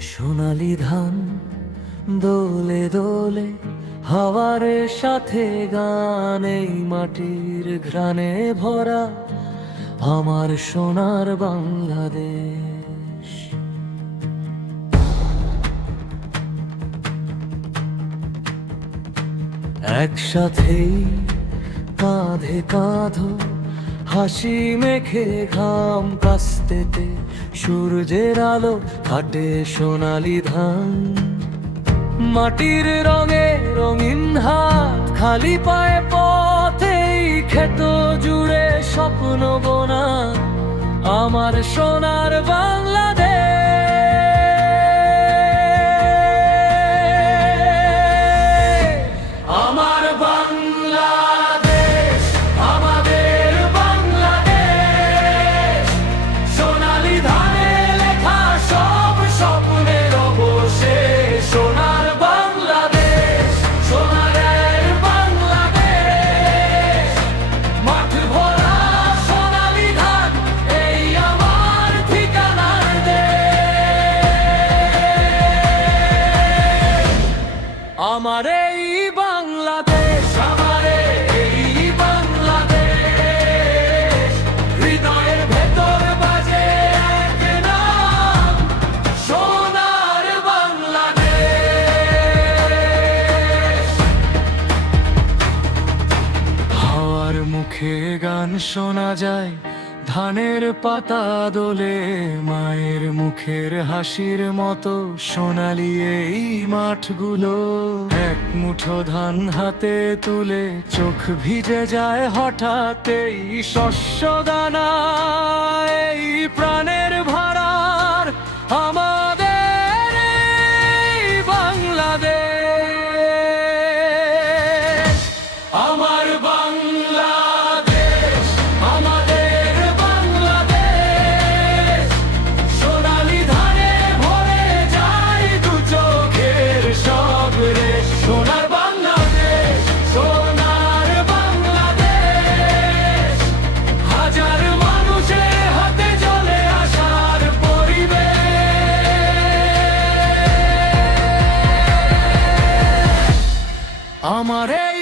সোনালি ধান দোলে দোলে হাওয়ার সাথে গান এই মাটির ঘ্রাণে ভরা আমার সোনার বাংলাদেশ। একসাথেই কাঁধে কাঁধো হাসি মেখে ঘাম কাস্তেতে, সূর্যের আলো কাটে সোনালি ধান। মাটির রঙে রঙিন হাত, খালি পায়ে পথেই খেত জুড়ে স্বপ্ন বোনা। আমার সোনার বাংলাদেশ আমার এই বাংলাদেশ, আমার এই বাংলাদেশ। হৃদয়ের ভেতর বাজে সোনার বাংলাদেশ। হাওয়ার মুখে গান শোনা যায় ধানের পাতা দোলে মায়ের মুখের হাসির মতো সোনালি এই মাঠগুলো। এক মুঠো ধান হাতে তুলে চোখ ভিজে যায় হঠাৎ এই শস্য দানা আমার এই